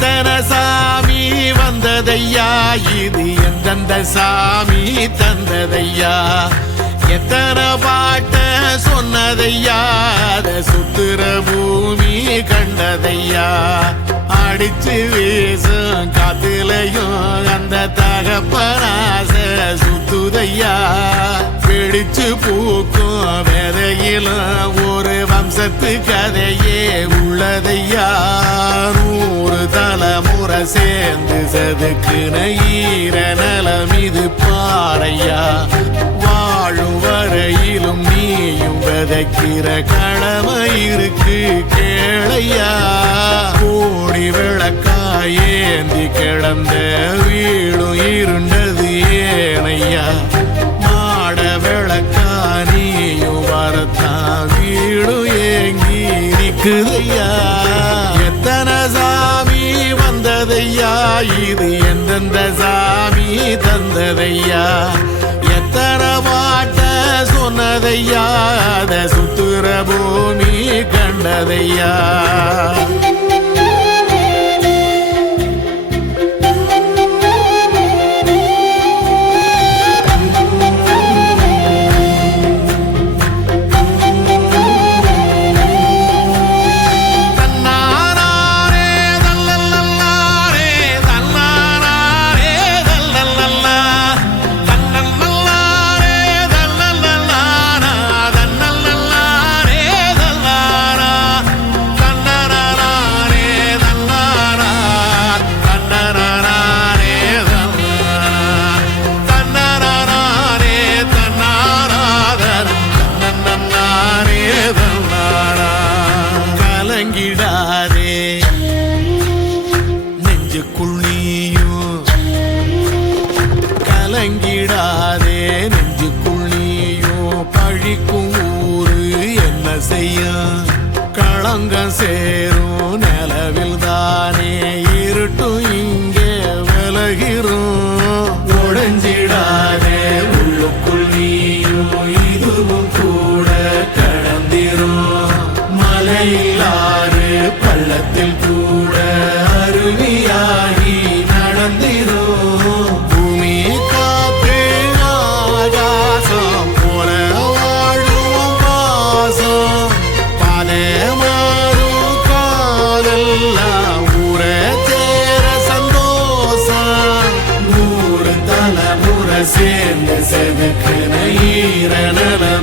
எத்தனை சாமி வந்ததையா இது எந்தெந்த சாமி தந்ததையா எத்தனை பாட்ட சொன்னதையா அத சுத்துற பூமி கண்டதையா அடிச்சு வீசும் காத்துலையும் அந்த தகப்பனாச சுத்துதையா பிடிச்சு பூக்கும் விதையிலும் ஒரு வம்சத்து கதையே உள்ளதையா 100 தலைமுறை சேர்ந்து செதுக்குன ஈர நலம் இது பாறையா வாழும் வரையிலும் நீயும் விதைக்கிற கடமை இருக்கு கேளையா கோடி விளக்காயேந்தி கிடந்த வீடும் இருண்டது ஏனையா மாட விளக்கா நீயும் வரத்தான் வீடும் ஏங்கி நிக்குதையா எத்தனை சாமி வந்ததையா இது எந்தெந்த சாமி தந்ததையா எத்தனை பாட்ட சொன்னதையா அத சுத்துற பூமி கண்டதையா கலங்கிடாதே நெஞ்சுக்குள் நீயும் கலங்கிடாதே நெஞ்சுக்குள் நீயும் பழிக்கும் ஊரு என்ன செய்ய களங்கம் சேரும் நிலவில் தானே இருட்டும் இங்கே விலகிறோம் உடைஞ்சிடாதே உள்ளுக்குள் நீயும் இதுவும் கூட கடந்திரும் மலையிலாறு பள்ளத்தில் கூட அருவியாகி நடந்திரும் பூமி காத்து ஆகாசம் போல வாழும் பாசம் பல மாறும் காலெல்லாம் ஊர சேர சந்தோஷம் 100 தலைமுறை சேர்ந்து செதுக்குன ஈர நலம்